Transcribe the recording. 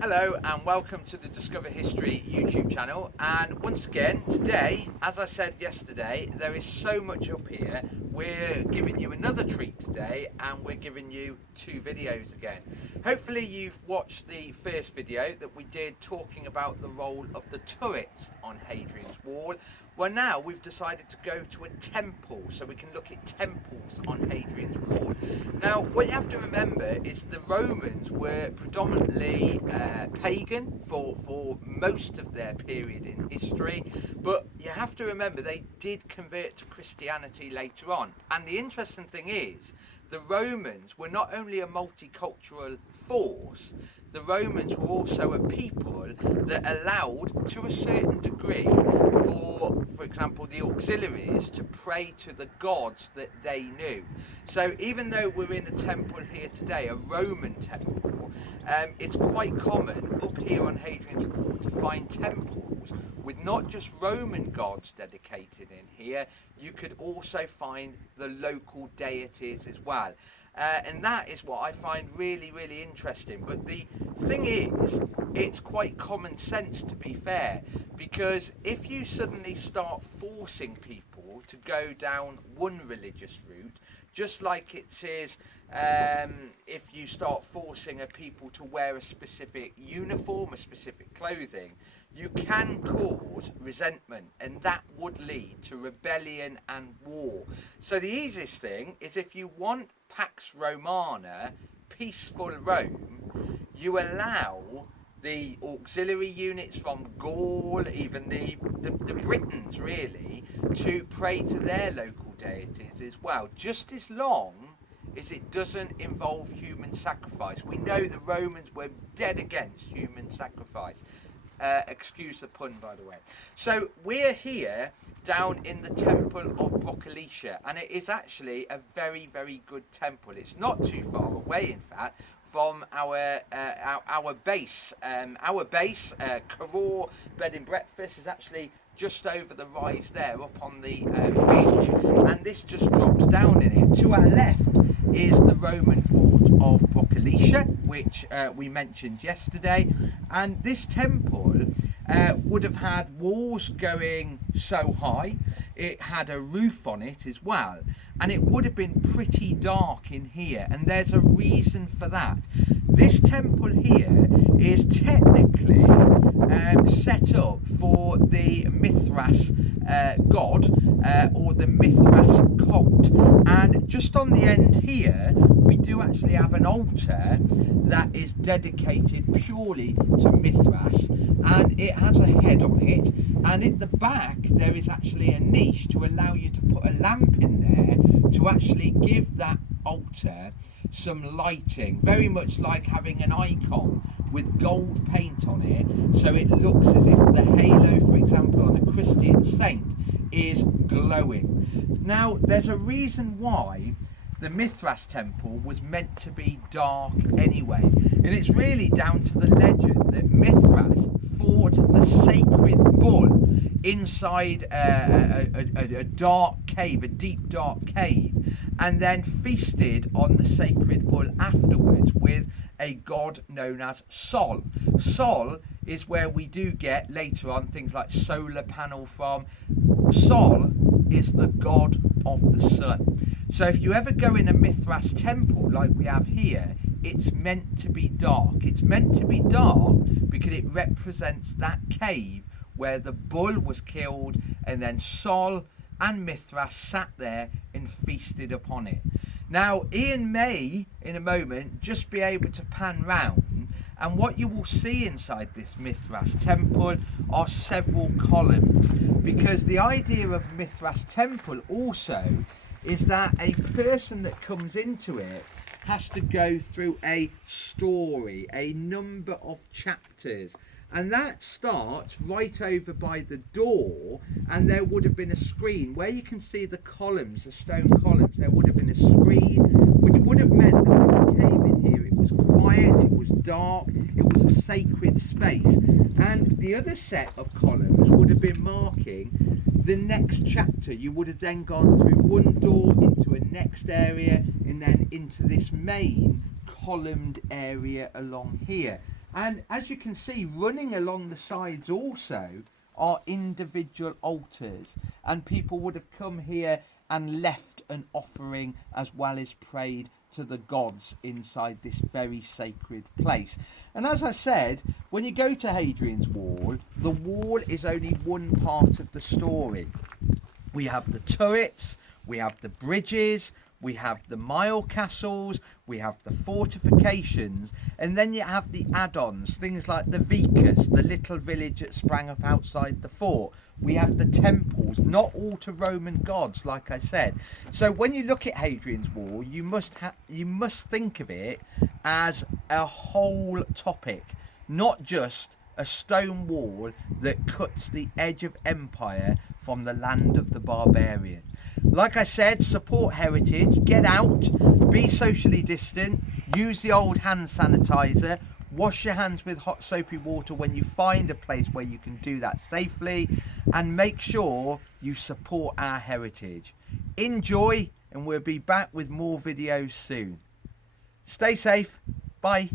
Hello and welcome to the Discover History YouTube channel, and once again today, as I said yesterday, there is so much up here. We're giving you another treat today and we're giving you two videos again. Hopefully you've watched the first video that we did talking about the role of the turrets on Hadrian's Wall. Well, now we've decided to go to a temple so we can look at temples on Hadrian's Wall. Now what you have to remember is the Romans were predominantly pagan for most of their period in history, but you have to remember they did convert to Christianity later on. And the interesting thing is, the Romans were not only a multicultural force, the Romans were also a people that allowed, to a certain degree, for example, the auxiliaries to pray to the gods that they knew. So even though we're in a temple here today, a Roman temple, it's quite common up here on Hadrian's Wall to find temples with not just Roman gods dedicated in here. You could also find the local deities as well. And that is what I find really interesting. But the thing is, it's quite common sense, to be fair, because if you suddenly start forcing people to go down one religious route, just like it is if you start forcing a people to wear a specific uniform, a specific clothing, you can cause resentment, and that would lead to rebellion and war. So the easiest thing is, if you want Pax Romana, peaceful Rome, you allow the auxiliary units from Gaul, even the Britons really, to pray to their local deities as well, just as long as it doesn't involve human sacrifice. We know the Romans were dead against human sacrifice. Excuse the pun, by the way. So we're here down in the temple of Brocolitia, and it is actually a very good temple. It's not too far away, in fact, from our base. Our base, Karor Bed and Breakfast, is actually just over the rise there, up on the ridge, and this just drops down in it. To our left is the Roman fort of Brocolitia, which we mentioned yesterday, and this temple would have had walls going so high, it had a roof on it as well, and it would have been pretty dark in here, and there's a reason for that. This temple here is technically set up for the Mithras god, or the Mithras cult, and just on the end here we do actually have an altar that is dedicated purely to Mithras, and it has a head on it, and at the back there is actually a niche to allow you to put a lamp in there to actually give that altar some lighting, very much like having an icon with gold paint on it, so it looks as if the halo, for example, on a Christian saint is glowing. Now there's a reason why the Mithras temple was meant to be dark anyway, and it's really down to the legend that Mithras fought the sacred bull inside a dark cave, a deep dark cave, and then feasted on the sacred bull afterwards with a god known as Sol. Sol is where we do get later on things like solar panel from. Sol is the god of the sun. So if you ever go in a Mithras temple like we have here, it's meant to be dark. It's meant to be dark because it represents that cave where the bull was killed, and then Sol and Mithras sat there and feasted upon it. Now Ian may in a moment just be able to pan round, and what you will see inside this Mithras temple are several columns, because the idea of Mithras temple also is that a person that comes into it has to go through a story, a number of chapters, and that starts right over by the door, and there would have been a screen where you can see the columns, the stone columns. There would have been a screen, which would have meant that when you came in here it was quiet, it was dark, it was a sacred space, and the other set of columns would have been marking the next chapter. You would have then gone through one door into a next area, and then into this main columned area along here. And as you can see, running along the sides also are individual altars, and people would have come here and left an offering as well as prayed to the gods inside this very sacred place. And as I said, when you go to Hadrian's Wall, the wall is only one part of the story. We have the turrets, we have the bridges, we have the mile castles, we have the fortifications, and then you have the add-ons, things like the vicus, the little village that sprang up outside the fort. We have the temples, not all to Roman gods, like I said. So when you look at Hadrian's Wall, you must think of it as a whole topic, not just a stone wall that cuts the edge of empire from the land of the barbarian. Like I said, support heritage, get out, be socially distant, use the old hand sanitizer, wash your hands with hot soapy water when you find a place where you can do that safely, and make sure you support our heritage. Enjoy, and we'll be back with more videos soon. Stay safe. Bye.